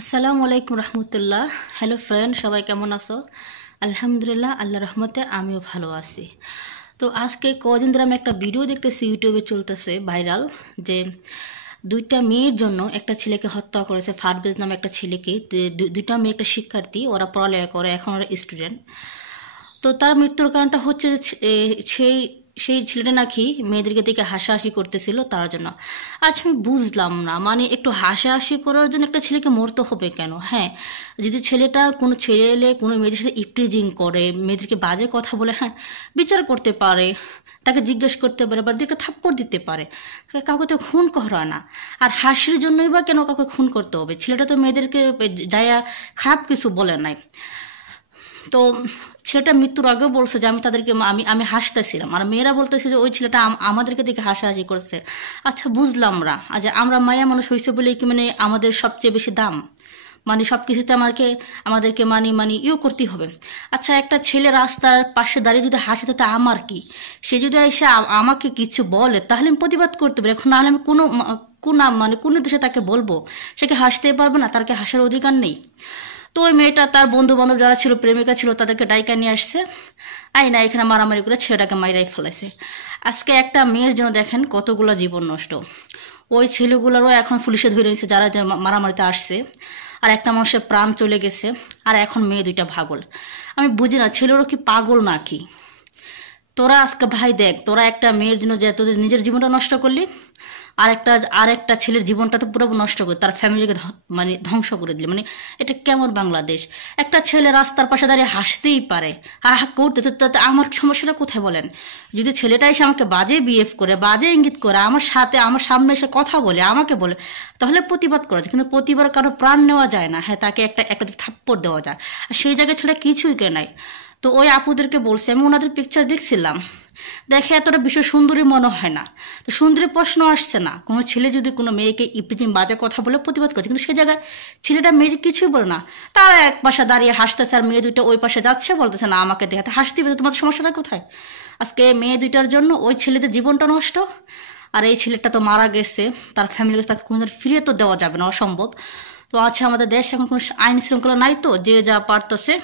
আসসালামু আলাইকুম রহমতুল্লাহ। Hello friend, সবাই কেমন আছো? আলহামদুলিল্লাহ, আল্লাহ রহমতে আমিও ভালো আছি। তো আজকে কদিন ধরে আমি একটা ভিডিও দেখতেছি, ইউটিউবে চলতেছে ভাইরাল, যে দুইটা মেয়ের জন্য একটা ছেলেকে হত্যা করেছে। ফারবেজ নামে একটা ছেলেকে। দুইটা মেয়ে একটা শিক্ষার্থী, ওরা পড়ালেখা করে, এখন ওরা স্টুডেন্ট। তো তার মৃত্যুর কারণটা হচ্ছে সেই সেই ছেলেটা নাকি মেয়েদেরকে দেখে হাসাহাসি করতেছিল তার জন্য। আচ্ছা, আমি বুঝলাম না, মানে একটু হাসাহাসি করার জন্য একটা ছেলেকে মরতে হবে কেন? হ্যাঁ, যদি ছেলেটা কোনো ছেলে কোনো মেয়েদের সাথে ইপটিজিং করে, মেয়েদেরকে বাজে কথা বলে, হ্যাঁ বিচার করতে পারে, তাকে জিজ্ঞেস করতে পারে, বা দিকে থাপ্পড় দিতে পারে, কাউকে তো খুন করা না। আর হাসির জন্যই বা কেন কাউকে খুন করতে হবে? ছেলেটা তো মেয়েদেরকে যায়া খারাপ কিছু বলে নাই। তো ছেলেটা মৃত্যুর আগেও বলছে যে আমি তাদেরকে আমি আমি হাসতেছিলাম, আর মেয়েরা বলতেছে যে ওই ছেলেটা আমাদেরকে দেখে হাসাহাসি করছে। আচ্ছা, বুঝলাম না, যে আমরা মায়া মানুষ হয়েছে বলেই কি মানে আমাদের সবচেয়ে বেশি দাম? মানে সব কিছুতে আমাদেরকে ইয়ে করতেই হবে? আচ্ছা, একটা ছেলে রাস্তার পাশে দাঁড়িয়ে যদি হাসে, তাতে আমার কি? সে যদি এসে আমাকে কিছু বলে তাহলে আমি প্রতিবাদ করতে পারি, এখন নাহলে আমি কোন দেশে তাকে বলবো? সে কি হাসতেই পারবে না? তার কি হাসার অধিকার নেই? তো ওই মেয়েটা তার বন্ধু বান্ধব যারা ছিল, প্রেমিকা ছিল, তাদেরকে ডাইকা নিয়ে আসছে, না এখানে মারামারি করে ছেলেটাকে মাইরাই ফেলেছে। আজকে একটা মেয়ের জন্য দেখেন কতগুলো জীবন নষ্ট। ওই ছেলেগুলোরও এখন পুলিশে ধরে নিয়েছে যারা মারামারিতে আসছে, আর একটা মানুষের প্রাণ চলে গেছে, আর এখন মেয়ে দুইটা পাগল। আমি বুঝি না, ছেলেরও কি পাগল নাকি? তোরা আজকে ভাই দেখ, তোরা একটা মেয়ের জন্য যে তোদের নিজের জীবনটা নষ্ট করলি, আর একটা ছেলের জীবনটা তো পুরো নষ্ট করে তার ফ্যামিলিকে ধ্বংস করে দিলি। এটা কেমন বাংলাদেশ? একটা ছেলে রাস্তার পাশে দাঁড়িয়ে হাসতেই পারে, করতে, তাতে আমার সমস্যাটা কোথায় বলেন? যদি ছেলেটা এসে আমাকে বাজে বিহেভ করে, বাজে ইঙ্গিত করে, আমার সামনে এসে কথা বলে, আমাকে বলে, তাহলে প্রতিবাদ করা যায়। কিন্তু প্রতিবাদ কারো প্রাণ নেওয়া যায় না, হ্যাঁ তাকে একটা থাপ্পড় দেওয়া যায়, আর সেই জায়গায় ছেলে কিছুই কে নাই। তো ওই আপুদেরকে বলছে, আমি ওনাদের পিকচার দেখছিলাম, দেখে এতটা বিষয় সুন্দরী মনে হয় না। তো সুন্দরী প্রশ্ন আসছে না, কোনো ছেলে যদি কোনো মেয়েকে ইপিজিং বাজে কথা বলে প্রতিবাদ করছে, কিন্তু সে জায়গায় ছেলেটা মেয়ে কিছুই বলে না, তারা এক পাশে দাঁড়িয়ে হাসতেছে, আর মেয়ে দুইটা ওই পাশে যাচ্ছে, বলতেছে না আমাকে দেখাতে হাসতে হবে, তোমাদের সমস্যাটা কোথায়? আজকে মেয়ে দুইটার জন্য ওই ছেলেদের জীবনটা নষ্ট, আর এই ছেলেটা তো মারা গেছে, তার ফ্যামিলি কাছে তাকে কোনোদিন ফিরিয়ে তো দেওয়া যাবে না, অসম্ভব। তো আছে আমাদের দেশ এখন কোনো আইন শৃঙ্খলা নাই, তো যে যা পারতেছে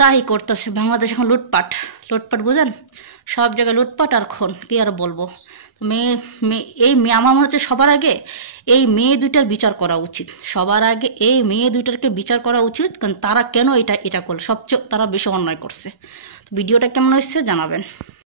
তাই করতেছে। বাংলাদেশ এখন লুটপাট, লুটপাট বুঝেন, সব জায়গায় লুটপাট আর খুন, কি আর বলবো। মেয়ে আমার মনে হচ্ছে সবার আগে এই মেয়ে দুইটার বিচার করা উচিত। সবার আগে এই মেয়ে দুইটারকে বিচার করা উচিত, কারণ তারা কেন এটা করলো, সবচেয়ে তারা বেশি অন্যায় করছে। ভিডিওটা কেমন হয়েছে জানাবেন।